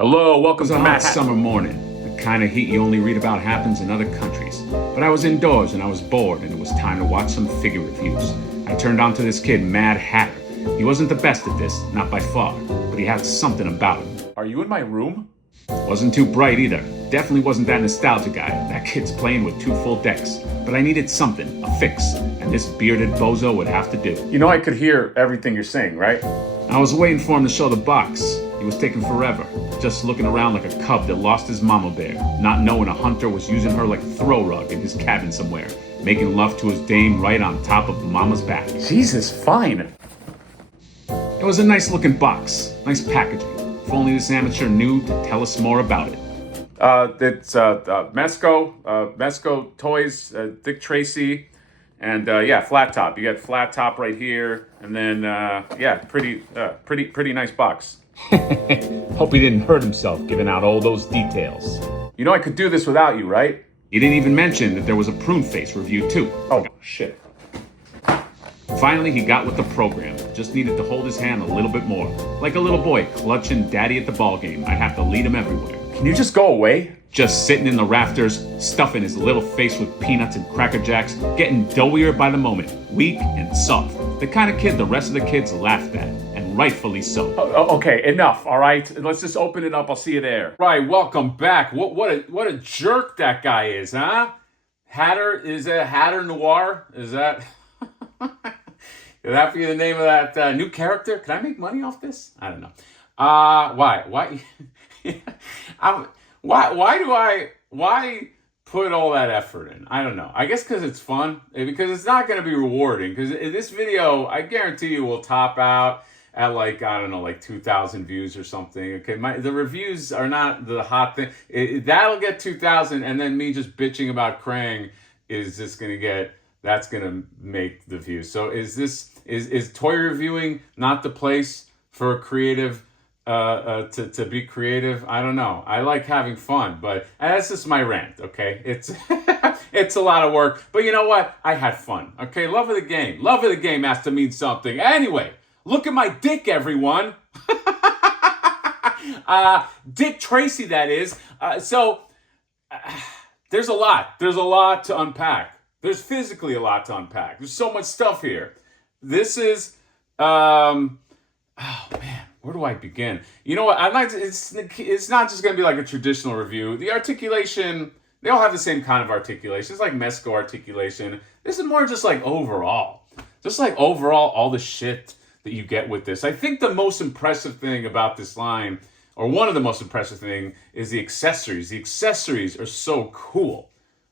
Hello, welcome to Hot Manhattan. summer morning. The kind of heat you only read about happens in other countries. But I was indoors and I was bored and it was time to watch some figure reviews. I turned on to this kid, Mad Hatter. He wasn't the best at this, not by far, but he had something about him. Are you in my room? Wasn't too bright either. Definitely wasn't that nostalgia guy. That kid's playing with 2 full decks. But I needed something, a fix, and this bearded bozo would have to do. You know I could hear everything you're saying, right? I was waiting for him to show the box. He was taking forever, just looking around like a cub that lost his mama bear, not knowing a hunter was using her like a throw rug in his cabin somewhere, making love to his dame right on top of mama's back. Jesus, fine. It was a nice looking box, nice packaging. If only this amateur knew to tell us more about it. It's MezcoToyz, Dick Tracy, and yeah, flat top. You got flat top right here, and then yeah, pretty nice box. Hope he didn't hurt himself giving out all those details. You know I could do this without you, right? He didn't even mention that there was a prune face review too. Oh shit. Finally, he got with the program. Just needed to hold his hand a little bit more. Like a little boy clutching daddy at the ball game. I have to lead him everywhere. Can you just go away? Just sitting in the rafters, stuffing his little face with peanuts and Cracker Jacks, getting doughier by the moment, weak and soft. The kind of kid the rest of the kids laughed at, and rightfully so. Okay, enough, all right? Let's just open it up. I'll see you there. Right, welcome back. What a jerk that guy is, huh? Hatter, is it Hatter Noir? Is that... Could that be the name of that new character? Can I make money off this? I don't know. Why put all that effort in? I don't know. I guess because it's fun. Because it's not going to be rewarding. Because this video, I guarantee you, will top out at like, I don't know, like 2,000 views or something. Okay, the reviews are not the hot thing. That'll get 2,000, and then me just bitching about Krang is just going to get... That's gonna make the views. So is toy reviewing not the place for a creative to be creative? I don't know. I like having fun, but that's just my rant. Okay, it's it's a lot of work, but you know what? I had fun. Okay, love of the game. Love of the game has to mean something. Anyway, look at my dick, everyone. Dick Tracy, that is. There's a lot. There's a lot to unpack. There's physically a lot to unpack. There's so much stuff here. This is, oh man, where do I begin? You know what? It's not just going to be like a traditional review. The articulation, they all have the same kind of articulation. It's like Mezco articulation. This is more just like overall. Just like overall, all the shit that you get with this. I think the most impressive thing about this line, or one of the most impressive thing, is the accessories. The accessories are so cool,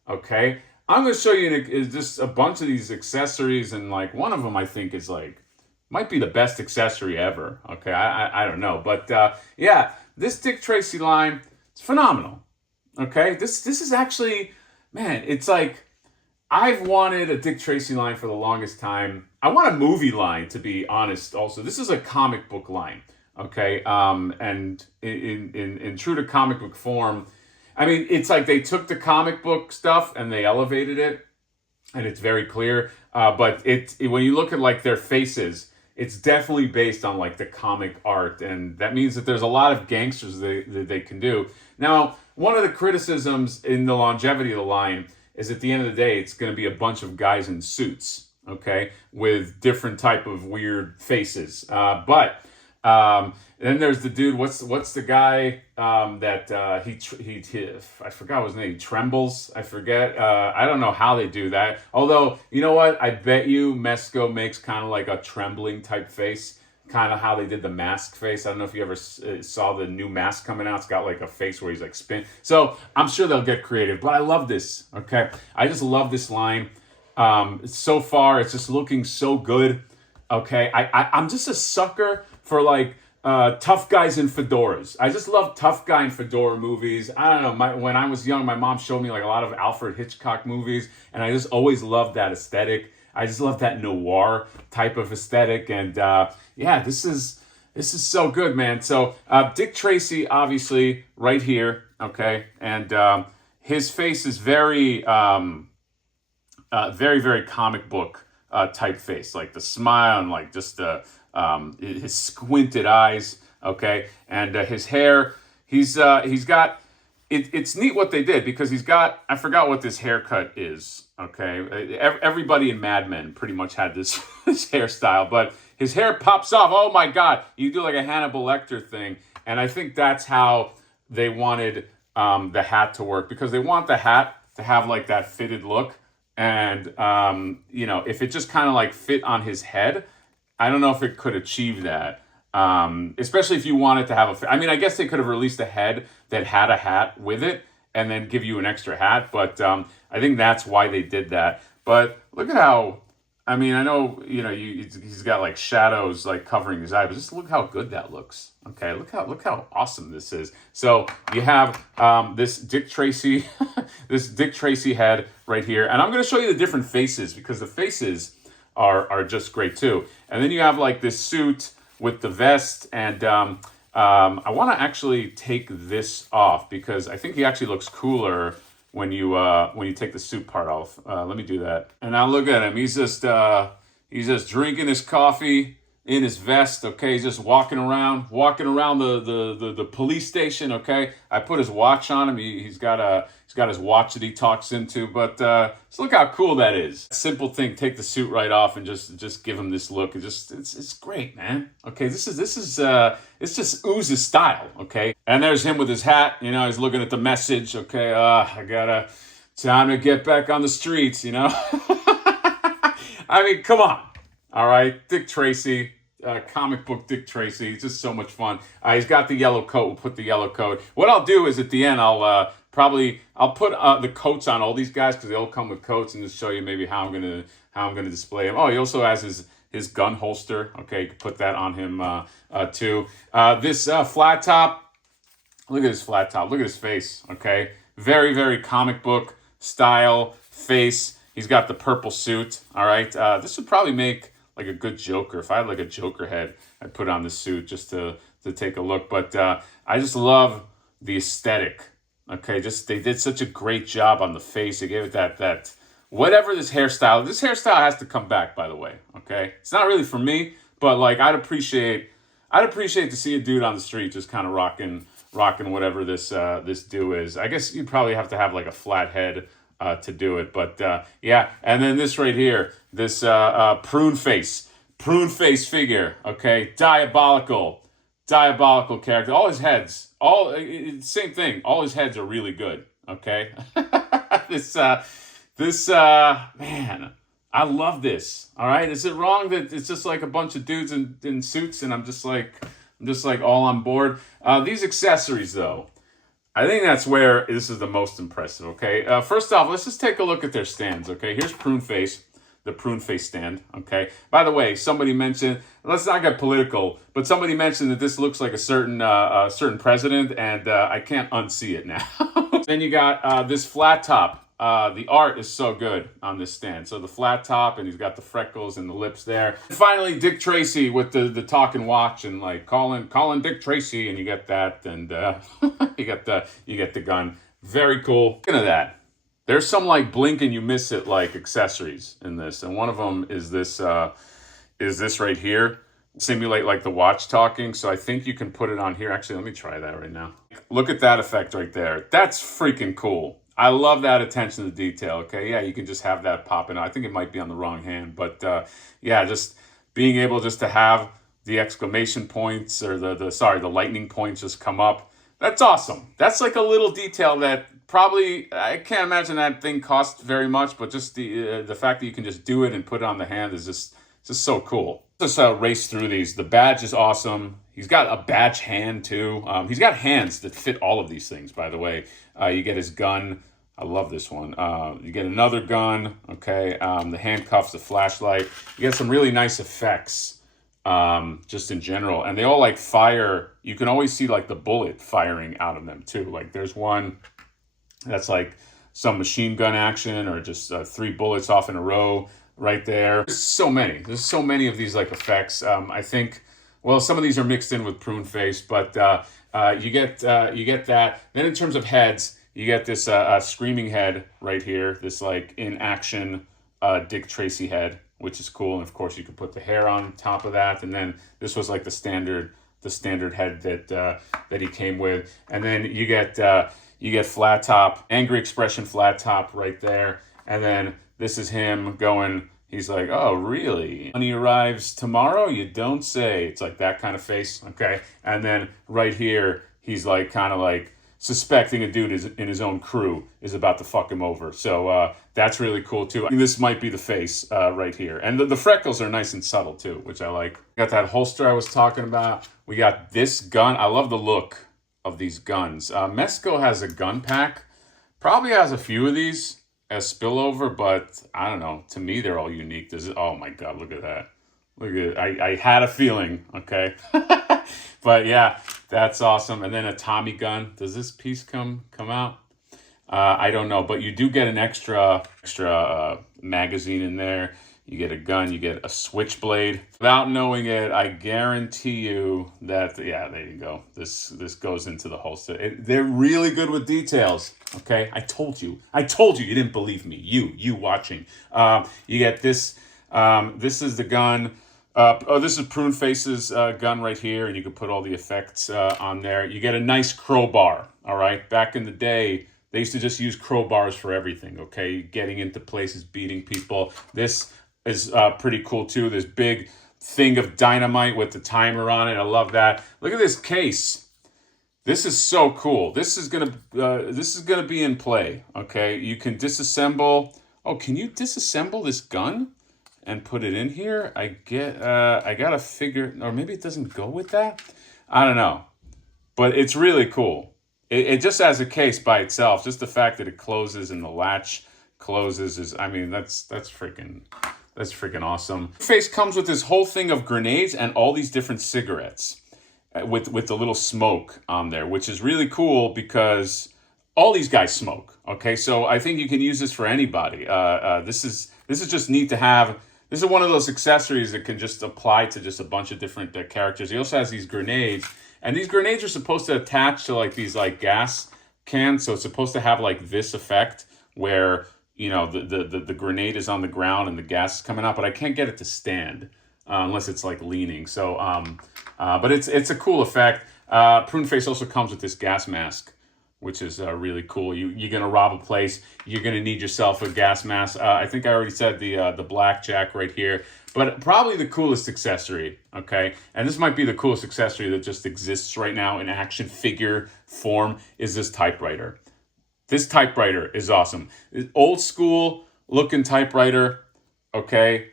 okay? I'm going to show you just a bunch of these accessories, and like one of them I think is like, might be the best accessory ever. Okay, I don't know. But yeah, this Dick Tracy line, it's phenomenal. Okay, this is actually, man, it's like, I've wanted a Dick Tracy line for the longest time. I want a movie line, to be honest also. This is a comic book line, okay? And in true to comic book form, I mean, it's like they took the comic book stuff and they elevated it, and it's very clear. But when you look at like their faces, it's definitely based on like the comic art, and that means that there's a lot of gangsters that they can do. Now, one of the criticisms in the longevity of the line is at the end of the day, it's going to be a bunch of guys in suits, okay, with different type of weird faces. But then there's the dude. What's the guy that he I forgot his name. Trembles. I forget. I don't know how they do that. Although, you know what? I bet you Mezco makes kind of like a trembling type face, kind of how they did the mask face. I don't know if you ever saw the new mask coming out. It's got like a face where he's like spin. So I'm sure they'll get creative. But I love this. Okay, I just love this line. So far, it's just looking so good. Okay, I'm just a sucker for like tough guys in fedoras. I just love tough guy in fedora movies. I don't know. When I was young, my mom showed me like a lot of Alfred Hitchcock movies, and I just always loved that aesthetic. I just love that noir type of aesthetic, and yeah, this is so good, man. So Dick Tracy, obviously, right here, okay, and his face is very, very comic book type face, like the smile and like just the his squinted eyes, okay, and his hair He's got it's neat what they did because he's got, I forgot what this haircut is. Okay, everybody in Mad Men pretty much had this this hairstyle, but his hair pops off. Oh my God, you do like a Hannibal Lecter thing, and I think that's how they wanted the hat to work, because they want the hat to have like that fitted look, and you know, if it just kind of like fit on his head, I don't know if it could achieve that. Especially if you wanted to have I mean, I guess they could have released a head that had a hat with it and then give you an extra hat, but I think that's why they did that. But look at how, I mean, I know, you know, he's got like shadows like covering his eye, but just look how good that looks. Okay, look how awesome this is. So you have this Dick Tracy, this Dick Tracy head right here, and I'm going to show you the different faces because the faces are just great too. And then you have like this suit with the vest, and I want to actually take this off because I think he actually looks cooler when you take the suit part off. Let me do that. And now look at him. He's just drinking his coffee in his vest. Okay, he's just walking around the police station. Okay, I put his watch on him. He's got his watch that he talks into. But just look how cool that is. Simple thing. Take the suit right off and just give him this look. It's great, man. Okay, this is it's just oozes style. Okay, and there's him with his hat. You know, he's looking at the message. Okay, I gotta time to get back on the streets. You know, I mean, come on. All right, Dick Tracy. Comic book Dick Tracy. It's just so much fun. He's got the yellow coat. We'll put the yellow coat. What I'll do is at the end, I'll put the coats on all these guys because they all come with coats, and just show you maybe how I'm gonna display him. Oh, he also has his gun holster. Okay, you can put that on him too. This flat top. Look at his flat top. Look at his face. Okay, very, very comic book style face. He's got the purple suit. All right, this would probably make like a good Joker. If I had like a Joker head, I'd put on this suit just to take a look. But I just love the aesthetic. Okay, just they did such a great job on the face. They gave it that whatever this hairstyle. This hairstyle has to come back, by the way. Okay, it's not really for me, but like I'd appreciate to see a dude on the street just kind of rocking whatever this do is. I guess you'd probably have to have like a flat head to do it, but yeah. And then this right here, this prune face figure. Okay, diabolical character. All his heads, same thing. All his heads are really good. Okay, this man, I love this. All right, is it wrong that it's just like a bunch of dudes in suits, and I'm just like all on board? These accessories though, I think that's where this is the most impressive. Okay, first off, let's just take a look at their stands. Okay, here's Prune Face, the Prune Face stand. Okay, by the way, somebody mentioned, let's not get political, but somebody mentioned that this looks like a certain president, and I can't unsee it now. Then you got this flat top. The art is so good on this stand. So the flat top, and he's got the freckles and the lips there. And finally, Dick Tracy with the talking watch, and like calling Dick Tracy, and you get that, and you get the gun. Very cool. Look at that. There's some like blink and you miss it like accessories in this, and one of them is this right here. Simulate like the watch talking. So I think you can put it on here. Actually, let me try that right now. Look at that effect right there. That's freaking cool. I love that attention to detail. Okay, yeah, you can just have that popping. I think it might be on the wrong hand, but yeah, just being able just to have the exclamation points or the lightning points just come up. That's awesome. That's like a little detail that probably, I can't imagine that thing costs very much, but just the fact that you can just do it and put it on the hand is just so cool. Just race through these. The badge is awesome. He's got a badge hand too. He's got hands that fit all of these things, by the way. You get his gun. I love this one. You get another gun. Okay. The handcuffs, the flashlight. You get some really nice effects just in general. And they all like fire. You can always see like the bullet firing out of them too. Like there's one that's like some machine gun action, or just 3 bullets off in a row right there. There's so many of these like effects. I think, well, some of these are mixed in with Prune Face, but you get that. Then in terms of heads, you get this screaming head right here, this like in action Dick Tracy head, which is cool. And of course you could put the hair on top of that. And then this was like the standard the standard head that he came with. And then you get flat top, angry expression flat top right there. And then this is him going, he's like, oh, really? Money arrives tomorrow? You don't say. It's like that kind of face, okay? And then right here, he's like kind of like suspecting a dude in his own crew is about to fuck him over. So that's really cool too. I mean, this might be the face right here. And the freckles are nice and subtle too, which I like. Got that holster I was talking about. We got this gun. I love the look of these guns. Mezco has a gun pack. Probably has a few of these as spillover, but I don't know. To me, they're all unique. Oh my God, look at that. Look at it. I had a feeling, okay? But yeah, that's awesome. And then a Tommy gun. Does this piece come out? I don't know, but you do get an extra magazine in there. You get a gun, you get a switchblade. Without knowing it, I guarantee you that, yeah, there you go. This goes into the holster. They're really good with details, okay? I told you. You didn't believe me. You watching. You get this. This is the gun. This is Prune Face's gun right here, and you can put all the effects on there. You get a nice crowbar, all right? Back in the day, they used to just use crowbars for everything, okay? Getting into places, beating people. This is pretty cool, too. This big thing of dynamite with the timer on it. I love that. Look at this case. This is so cool. This is gonna be in play, okay? You can disassemble. Oh, can you disassemble this gun and put it in here? I gotta figure, or maybe it doesn't go with that. I don't know, but it's really cool. It just as a case by itself, just the fact that it closes and the latch closes is, I mean, that's freaking awesome. Face comes with this whole thing of grenades and all these different cigarettes with the little smoke on there, which is really cool because all these guys smoke. Okay, so I think you can use this for anybody. This is just neat to have. This is one of those accessories that can just apply to just a bunch of different characters. He also has these grenades, and these grenades are supposed to attach to like these like gas cans. So it's supposed to have like this effect where, you know, the grenade is on the ground and the gas is coming out, but I can't get it to stand unless it's like leaning. So, but it's a cool effect. Prune Face also comes with this gas mask, which is really cool. You're gonna rob a place, you're gonna need yourself a gas mask. I think I already said the blackjack right here, but probably the coolest accessory, okay? And this might be the coolest accessory that just exists right now in action figure form is this typewriter. This typewriter is awesome. Old school looking typewriter, okay?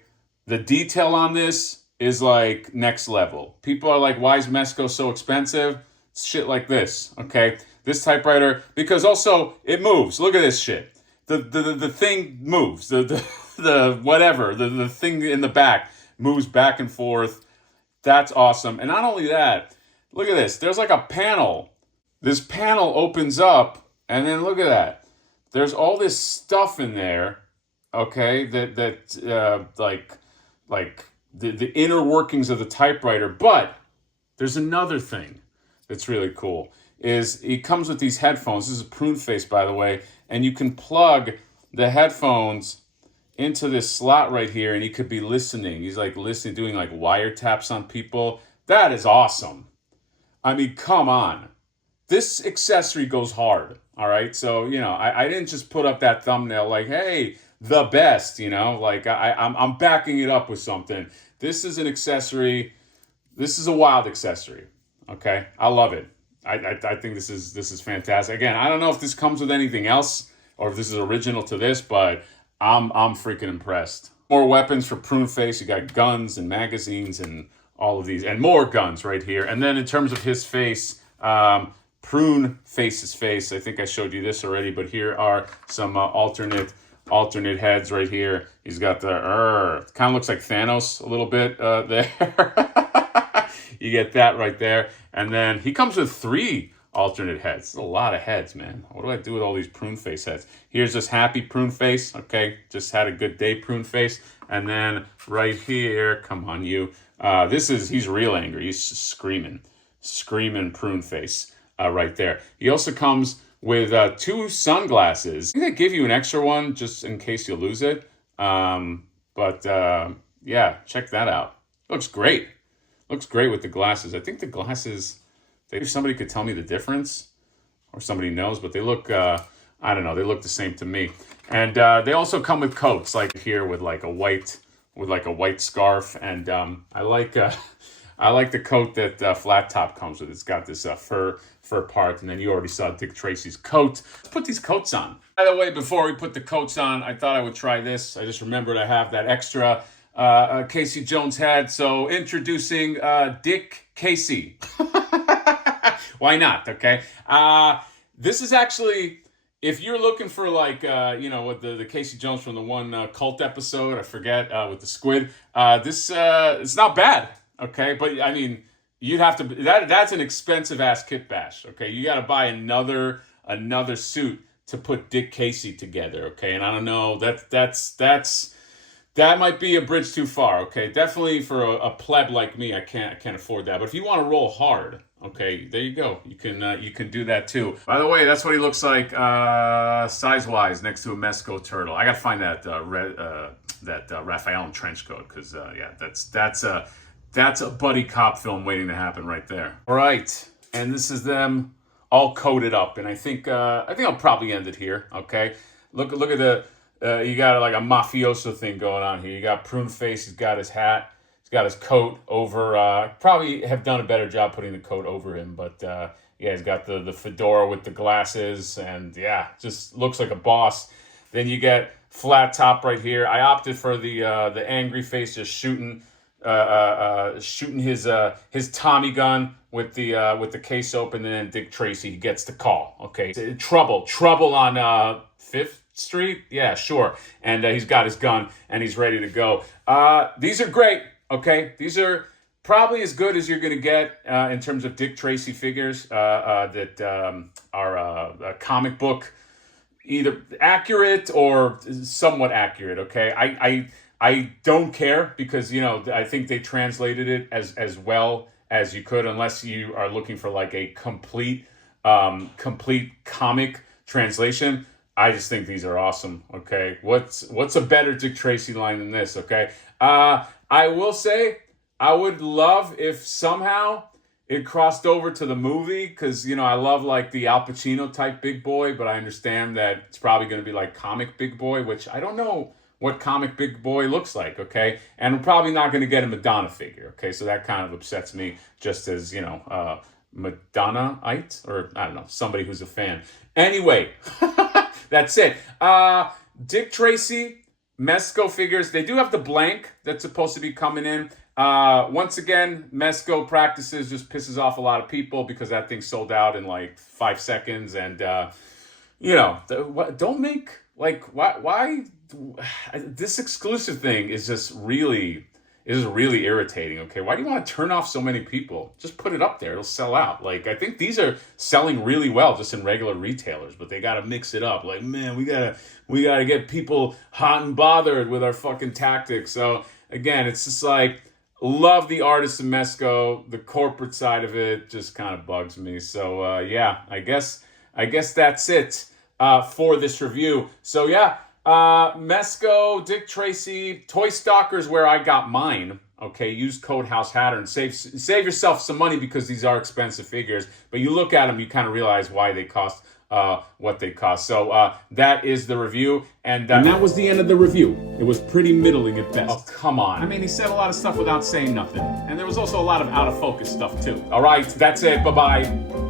The detail on this is like next level. People are like, why is Mezco so expensive? It's shit like this, okay? This typewriter, because also it moves. Look at this shit. The thing moves. The whatever, the thing in the back moves back and forth. That's awesome. And not only that, look at this. There's like a panel. This panel opens up, and then look at that. There's all this stuff in there, okay, that like the inner workings of the typewriter. But there's another thing that's really cool. Is it comes with these headphones. This is a Prune Face, by the way, and you can plug the headphones into this slot right here, and he could be listening. He's like listening, doing like wiretaps on people. That is awesome. I mean, come on. This accessory goes hard, all right? So, you know, I didn't just put up that thumbnail like, hey, the best, you know? Like, I'm backing it up with something. This is an accessory. This is a wild accessory, okay? I love it. I think this is fantastic. Again, I don't know if this comes with anything else or if this is original to this, but I'm freaking impressed. More weapons for Prune Face. You got guns and magazines and all of these, and more guns right here. And then in terms of his face, Prune Face's face. I think I showed you this already, but here are some alternate heads right here. He's got the kind of looks like Thanos a little bit there. You get that right there. And then he comes with 3 alternate heads. That's a lot of heads, man. What do I do with all these Prune Face heads? Here's this happy Prune Face. Okay, just had a good day Prune Face. And then right here, come on you. He's real angry. He's just screaming Prune Face right there. He also comes with 2 sunglasses. I think they give you an extra one just in case you lose it. Yeah, check that out. Looks great. Looks great with the glasses. I think the glasses, maybe somebody could tell me the difference, or somebody knows, but they look, I don't know, they look the same to me. And they also come with coats, like here with like a white scarf. And I like the coat that Flat Top comes with. It's got this fur part, and then you already saw Dick Tracy's coat. Let's put these coats on. By the way, before we put the coats on, I thought I would try this. I just remembered I have that extra Casey Jones had. So introducing Dick Tracy. Why not? Okay. This is actually, if you're looking for like, with the Casey Jones from the one cult episode, I forget, with the squid, this, it's not bad. Okay. But I mean, you'd have to, that's an expensive ass kit bash. Okay. You got to buy another suit to put Dick Tracy together. Okay. And I don't know, that might be a bridge too far. Okay. Definitely for a pleb like me, I can't afford that. But if you want to roll hard, okay, there you go. You can do that too. By the way, that's what he looks like size-wise next to a Mezco turtle. I gotta find that Raphael trench coat because yeah, that's a buddy cop film waiting to happen right there. All right, and this is them all coated up, and I think I'll probably end it here. Okay, look at the you got like a mafioso thing going on here. You got Prune Face. He's got his hat. He's got his coat over. Probably have done a better job putting the coat over him, but yeah, he's got the fedora with the glasses, and yeah, just looks like a boss. Then you get Flat Top right here. I opted for the angry face, just shooting his Tommy gun with the case open, and then Dick Tracy, he gets the call. Okay, trouble on Fifth Street. Yeah, sure. And he's got his gun and he's ready to go. These are great. Okay, these are probably as good as you're going to get in terms of Dick Tracy figures that are comic book, either accurate or somewhat accurate. Okay, I don't care because I think they translated it as well as you could, unless you are looking for like a complete comic translation. I just think these are awesome. Okay, what's a better Dick Tracy line than this? Okay. I will say, I would love if somehow it crossed over to the movie, because, I love like the Al Pacino type big boy, but I understand that it's probably going to be like comic big boy, which I don't know what comic big boy looks like, okay? And we're probably not going to get a Madonna figure, okay? So that kind of upsets me, just as, Madonna-ite, or I don't know, somebody who's a fan. Anyway, that's it. Dick Tracy, Mezco figures, they do have the blank that's supposed to be coming in. Once again, Mezco practices just pisses off a lot of people because that thing sold out in like 5 seconds. And, don't make, like, why this exclusive thing is just really irritating. Okay, why do you want to turn off so many people? Just put it up there, it'll sell out. Like, I think these are selling really well just in regular retailers, but they got to mix it up. Like, man, we gotta get people hot and bothered with our fucking tactics. So again, it's just like, love the artists in Mezco. The corporate side of it just kind of bugs me. So yeah, I guess that's it for this review. So yeah, Mezco, Dick Tracy, Toy Stalkers, where I got mine. Okay, use code HouseHatter and save yourself some money, because these are expensive figures. But you look at them, you kind of realize why they cost what they cost. So that is the review, and that was the end of the review. It was pretty middling at best. Oh, come on. I mean, he said a lot of stuff without saying nothing, and there was also a lot of out of focus stuff too. All right, that's it. Bye-bye.